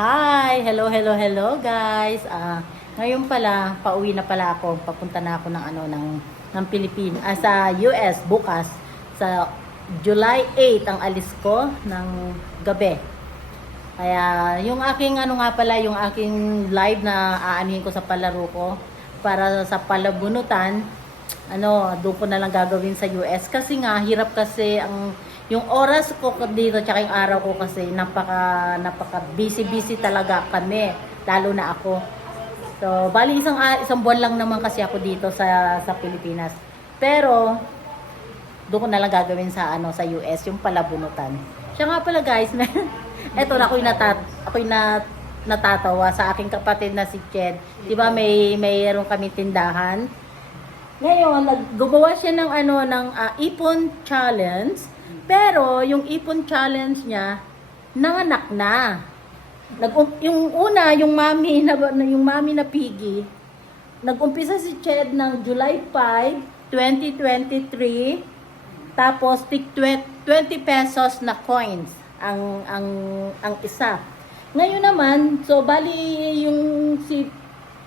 Hi! Hello, hello, hello guys. Ah, ngayon pala, pauwi na pala ako. Papunta na ako ng ano ng ng Pilipinas ah, sa US bukas sa July 8 ang alis ko ng gabi. Kaya yung aking ano nga pala, yung aking live na aanuhin ko sa palaro ko para sa palabunutan, ano, doon ko na lang gagawin sa US kasi nga hirap kasi ang yung oras ko dito tsaka yung araw ko kasi napaka napaka busy busy talaga kami lalo na ako. So, bali isang isang buwan lang naman kasi ako dito sa sa Pilipinas. Pero doon ko na lang gagawin sa ano sa US yung palabunutan. Siya nga pala guys, eto na ako'y natat ako'y na natatawa sa aking kapatid na si Ched. 'Di ba may mayroon kami tindahan. Ngayon, nag- gumawa siya ng ano ng ah, ipon challenge. Pero yung ipon challenge niya nanganak na. Nag yung una, yung mami na yung mami na piggy, nag-umpisa si Ched ng July 5, 2023. Tapos tig 20 pesos na coins ang ang ang isa. Ngayon naman, so bali yung si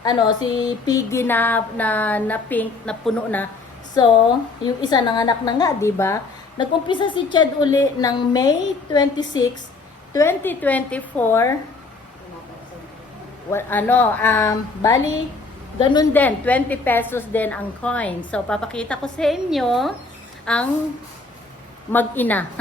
ano si Piggy na na na pink na puno na. So, yung isa nanganak na nga, 'di ba? Nag-umpisa si Ched uli ng May 26, 2024 Wa- ano, um, bali, ganun din, 20 pesos din ang coin. So, papakita ko sa inyo ang mag-ina.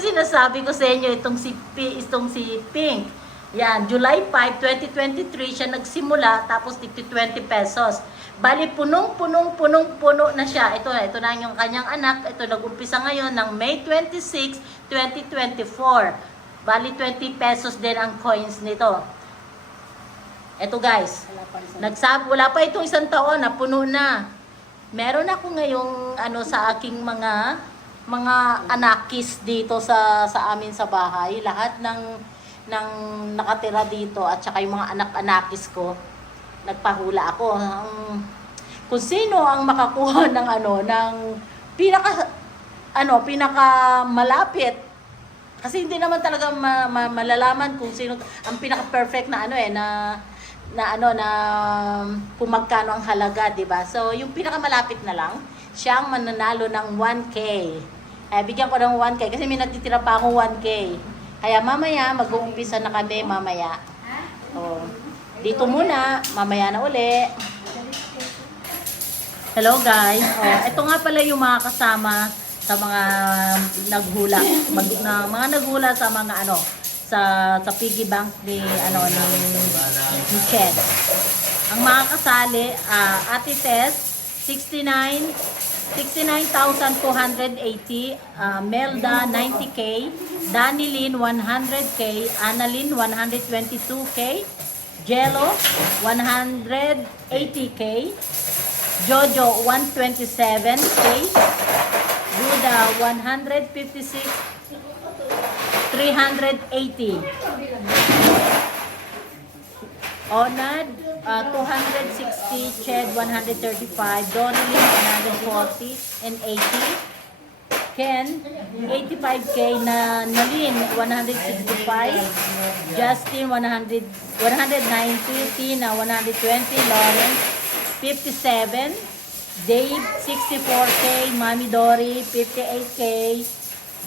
Sinasabi ko sa inyo itong si, itong si Pink. Yan, July 5, 2023 siya nagsimula tapos tigti 20 pesos. Bali punong punong punong puno na siya. Ito ito na yung kanyang anak. Ito nag-umpisa ngayon ng May 26, 2024. Bali 20 pesos din ang coins nito. Ito guys. Nagsab wala pa itong isang taon na puno na. Meron ako ngayong ano sa aking mga mga anakis dito sa sa amin sa bahay. Lahat ng ng nakatira dito at saka yung mga anak-anakis ko nagpahula ako. Ang, kung sino ang makakuha ng ano ng pinaka ano pinaka malapit kasi hindi naman talaga ma, ma- malalaman kung sino ang pinaka perfect na ano eh na na ano na kung magkano ang halaga, 'di ba? So, yung pinakamalapit na lang, siya ang mananalo ng 1K. Kaya bigyan ko ng 1K kasi may natitira pa akong 1K. Kaya mamaya mag-uumpisa na kami mamaya. Oh. Dito muna, mamaya na uli. Hello guys. Oh, ito nga pala yung mga kasama sa mga naghula, mag, na, mga naghula sa mga ano, sa sa piggy bank ni ano ni, ni. Ang mga kasali, ah, Ate Tess, 69 69,280, ah, Melda 90k, Danilyn 100k, Annalyn 122k, Jello 180k, Jojo 127k, Buda 156 380. Onad, uh, 260, Ched, 135, Donalyn, 140, and 80. Ken, 85K na Nalin, 165. Justin, 100, 190. Tina, 120. Lawrence, 57. Dave, 64K. Mami Dory, 58K.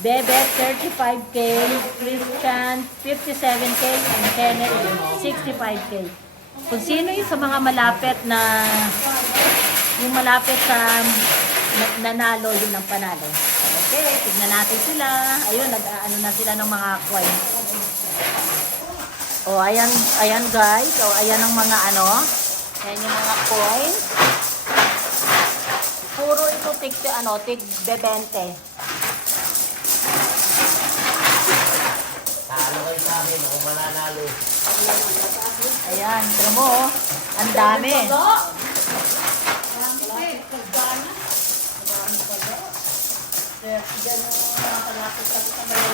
Bebet, 35K. Christian, 57K. And Kenneth, 65K. Kung sino yung sa mga malapit na yung malapit sa na- nanalo, yun ang panalo. Okay, tignan natin sila. Ayun, nag-ano na sila ng mga coins. O, ayan, ayan guys. O, ayan ang mga ano. Ayan yung mga coins. Puro ito tig, ano, tig 20. Talo kayo sa akin, ako mananalo. Ayan, tignan mo, oh. Ang dami.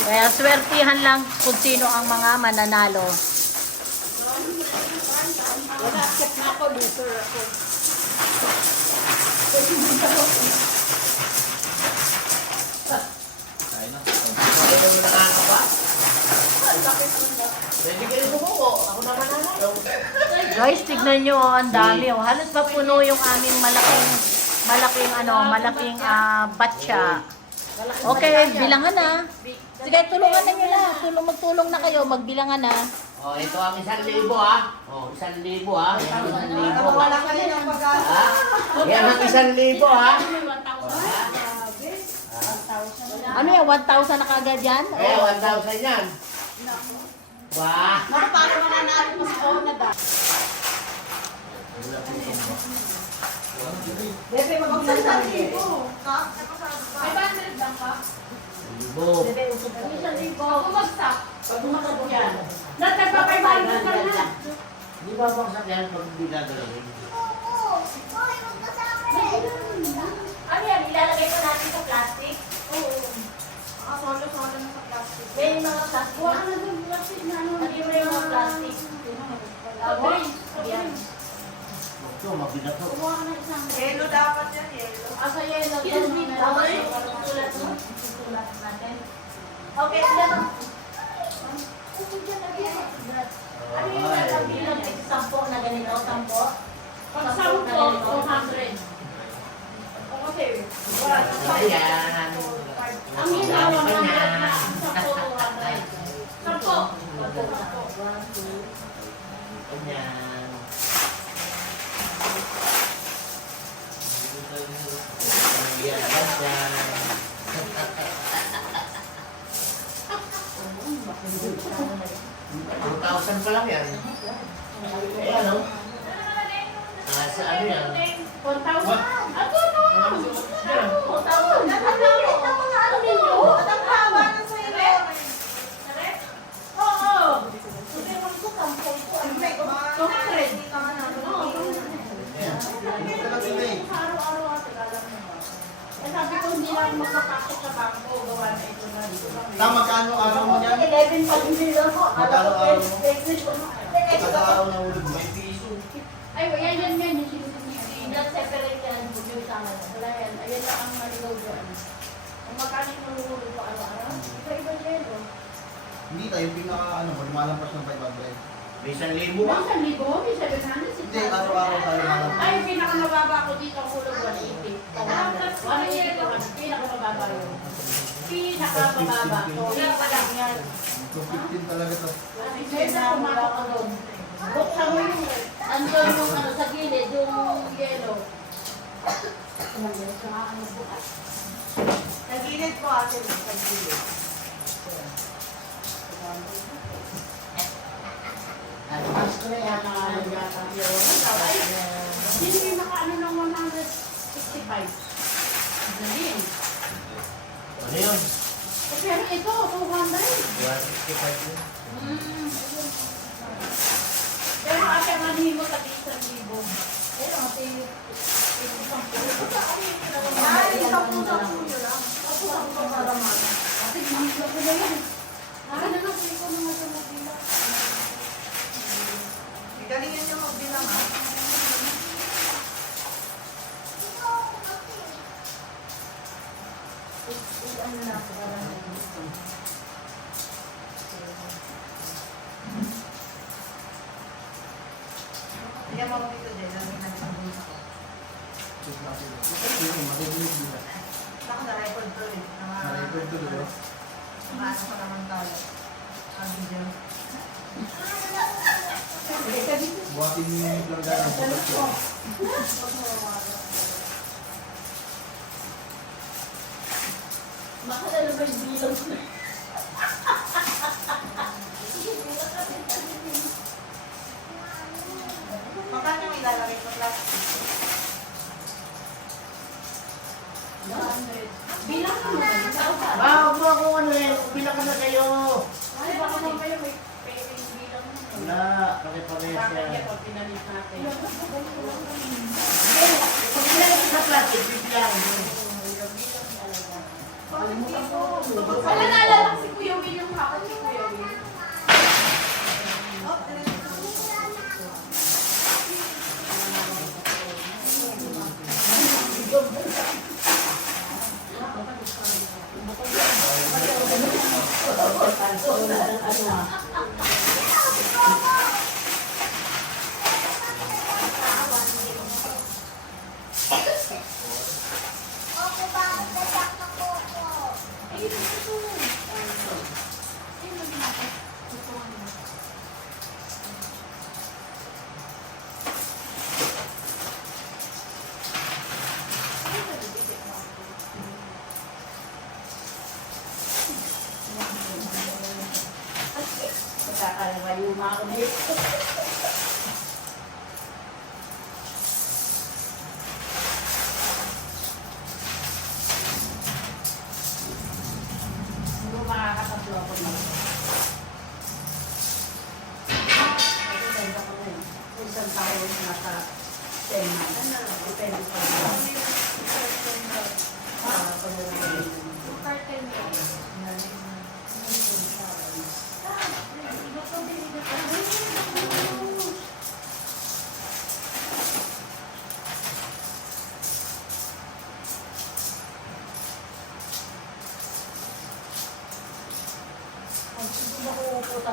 Kaya swertihan lang kung sino ang mga mananalo. Ano yung nakakaba? Pwede kayo bumuko. Ako na mananalo. Guys, tignan nyo, oh, ang dami. Oh. Halos mapuno yung aming malaking, malaking, ano, malaking ah, batya. Okay, bilangan na. Sige, tulungan na nyo na. Tulong, magtulong na kayo, magbilangan na. Oh, ito ang isang libo ah. Oh, isang libo ah. Ang isang libo. Wala ka din ang pag-asa. Ah, yan ang isang libo ah. Ano yan, 1,000 na kagad yan? Eh, 1,000 yan. Wah. Naku, paano mananalo mo sa phone na da? Bebe, mabagsalita libo. Ha? 500 lang ka? Libo. Bumagsak. Pag bumakad yan. Dati pa 500 ka na. Di baksak yan pag hindi gagalawin? Ano yan, ilalagay ko natin sa plastic? Oo. Ah, solo-solo na sa plastic. May. Wala na ano. Yung plastic. Yan. Ito, mabigat to. Na isang. Yellow dapat yan, yellow. Asa yan, lang din. Tama yun. Sulat mo. Natin. Okay, sila na. Ano yung ang bilang ay sampo na ganito? Sampo? Pag sampo, 200. O kasi, wala na sa Ayan. Ang ginawa mo na sampo, 200. Sampo. Ayan. Ayan, ayan. Ang thousand pa lang yan. Ayan, no? Ah, sa ano yan? 1,000. Ako no! Yan. Natatawid ng mga ano ninyo. At ang haba ng sayo. Oo. Sabi mo ito, sampo ito. Ay, may 200. Ayan. Araw-araw ate, alam mo ba? Eh, sabi ko, hindi lang magpapasok sa bangko. Gawa na ito na dito lang. Tama, magkano araw mo yan? 11 pa din sila ko. Magkano araw mo? Extra. Kada araw na ulog mo? Ay, yan, yan, yan. Yung sinusunod niya. Not separate yan. Yung sama na. Wala lang ang maligaw doon. Ang magkano yung nalululog ko araw-araw? Iba-iba yelo. Hindi tayo pinaka ano, lumalampas ng 500. May isang libo May ah. isang libo, may 700, Hindi, araw-araw tayo lumalampas. Ay, pinakamababa ko dito ang hulog 180. Ano yun ito? Pinakamababa yun. Pinakamababa. So, yan pa lang yan. 215 talaga to. Kasi na pumasok ko doon. Buksan mo yung, andun yung ano sa gilid, yung yellow. Nagilid po ate. Nagilid. At pasto na yan mga nagata. Ay, hindi naka ano ng 165. Galing. Ano yun? Pero ito, 200. 165 yun. Mm. Pero ate, manhin mo tabi 1,000. Galingan niyo magbilang ha. Ano na ako parang Hindi mo dito din. Lagyan natin ang bulsa ko. Matidinig nila. Ako na record to eh. Na-record to, di ba? Mga ano ko naman tayo. Ang video. Buhatin niyo yung talaga ng pagkakasya. Baka na naman yung bilang ko. Eh. Bilang ka na kayo. Ay, baka mamaya may pwedeng bilang mo. Wala. Pare-parehas Bakit yan. yan pag pinalit natin? Pag pinalik sa plastic, bibilang. Wala naalala ko si Kuya Will yung hapon ni Kuya Panso, wala ng ano ah.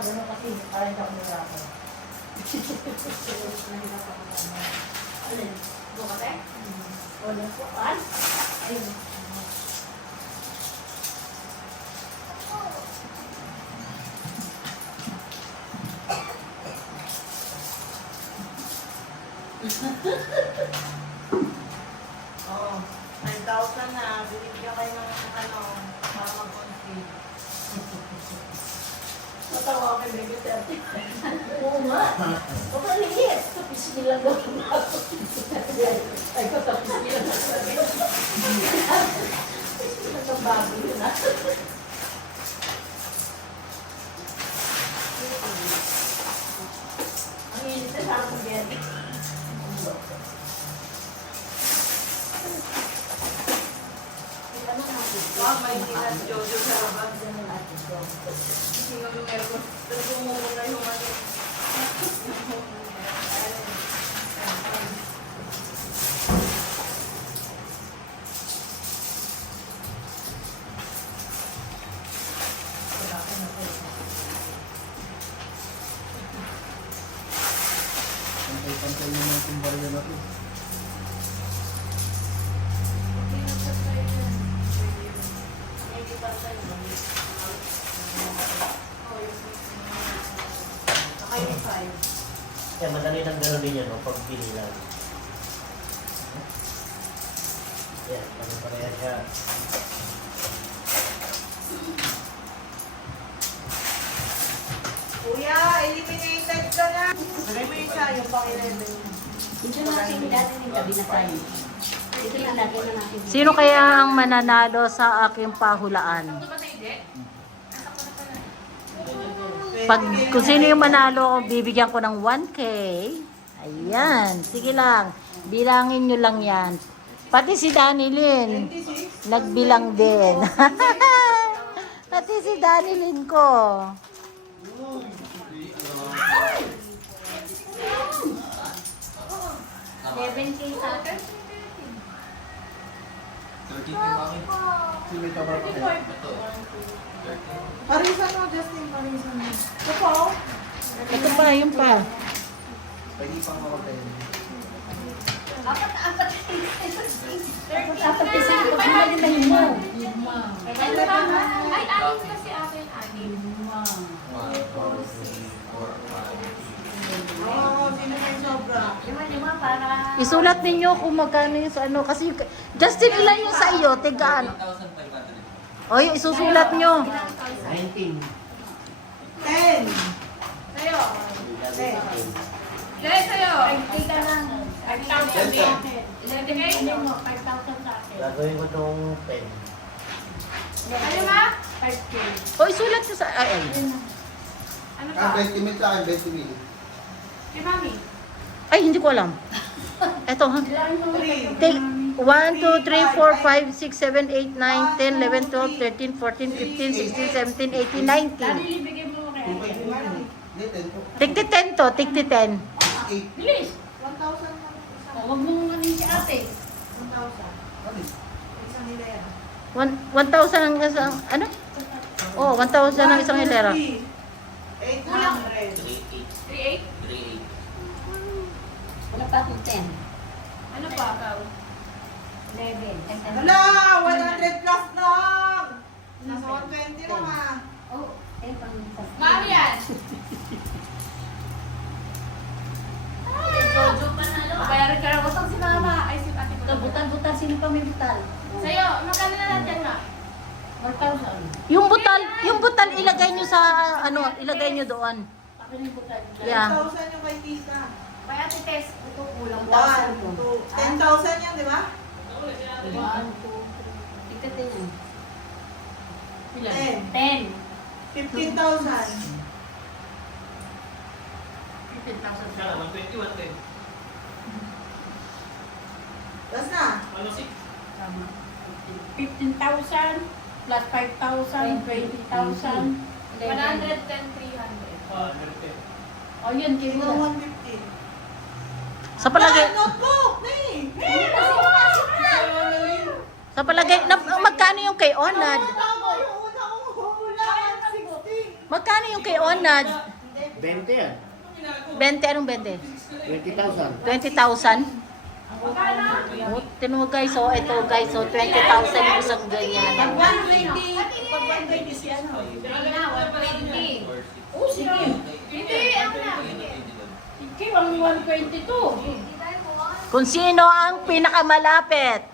Gano'n kasi parang hindi ako nagako. Alin? Tayo? Wala po. Ay? Ayun. Oo. 9,000 na. Binigyan kayo ng ano, para mag-conceive. Natawa ako kay Baby Terti. Oo nga. Huwag ka liit. Tapos nila gawin. Ay ko, tapos nila gawin. Nagbabago yun ah. Ang init na sa akong yan. Ano natin? Wow, may si Jojo sa labas. Ano to? Sino yung aircon? Pero gumumuna yung ano. Kaya madali lang gano'n din yan, no? Pag binilang. Yan, ano pa rin siya. Kuya, eliminated ka na! Lagay mo yung pang 11. Dito natin dati yung tabi na tayo. Sino kaya ang mananalo sa aking pahulaan? Pag kung sino yung manalo, bibigyan ko ng 1K. Ayan, sige lang. Bilangin nyo lang yan. Pati si Danny Lin, nagbilang din. Pati si Danny Lin ko. Seven K sa akin. 30 pa Parisan mo, Justin, parisan mo. Ito po. Ito pa, yun pa. Pwede pang mawag kayo. Apat, apat. Apat, apat kasi yung pag na mo. Ano ba? Ay, anim kasi akin, anim. Oo, sino may sobra? Lima, lima para... Isulat ninyo kung magkano yung sa ano. Kasi yung- Justin, ilan yung sa iyo? Tiga ano? O, yung isusulat nyo. 19. 10! Sa'yo. Ten. Dahil sa'yo. Ay, ka lang. 5,000 din. Ano mo, 5,000 sa akin. Gagawin ko itong 10. Ano ba? 5K. O, isulat sa... Ay, ay. Ano Ah, pa? 20 mil sa akin, 20 mil. Kay mami. Ay, hindi ko alam. Eto, ha? Take 1, 2, 3, 4, 5, 6, 7, 8, 9, 10, 11, 12, 13, 14, 15, 16, 17, 18, 19. Dali, bigay mo kaya. 2.5 mil. Hindi, 10 po. Tigti 10 to, tigti 10. 8. Bilis. 1,000 lang. Oh, Huwag mo ano si ate. 1,000. Ano? Isang hilera. One- 1,000 ang isang, ano? Oh, 1,000 ang isang hilera. 800. 3,800? Wala pa akong 10. Ano pa? 11. Wala! 100 plus lang! Nasa 120 lang ah. Oh, eh, pang Mami yan. Jojo panalo. Bayaran ka lang utang si mama. Ay, si ate ko. Ito, butal-butal. Sino pa may butal? Sa'yo, magkano na dyan, ma? 1,000. Yung butal, yung butal ilagay nyo sa ano, ilagay nyo doon. Akin yung butal. Yeah. 10,000 yung kay Tita. Kay ate Tess. Ito kulang 1, 1,000 to. 2, 10,000 yan, di ba? 1, 2, 3. Ikatin yan. Ilan? 10. 10. 15,000. 15,000 Siya naman, 21 din. Last na. Ano si? Tama. 15,000 plus 5,000, 20,000. 110, 300. Ah, 110. O yun, Sino mo. 150? Sa palagay, Ah, notebook! Nay! Sa palagay, na, magkano yung kay Onad? Tama yung una kong hula. 60. Magkano yung kay Onad? 20 yan. 20, anong 20? 20,000. 20,000? Oh, tinuwa guys, so ito guys, so 20,000 yung isang ganyan. Pag 120, pag 120 siya, no? Na, 120. Oh, sige. Hindi, ako na. Ang 122. Kung sino ang pinakamalapit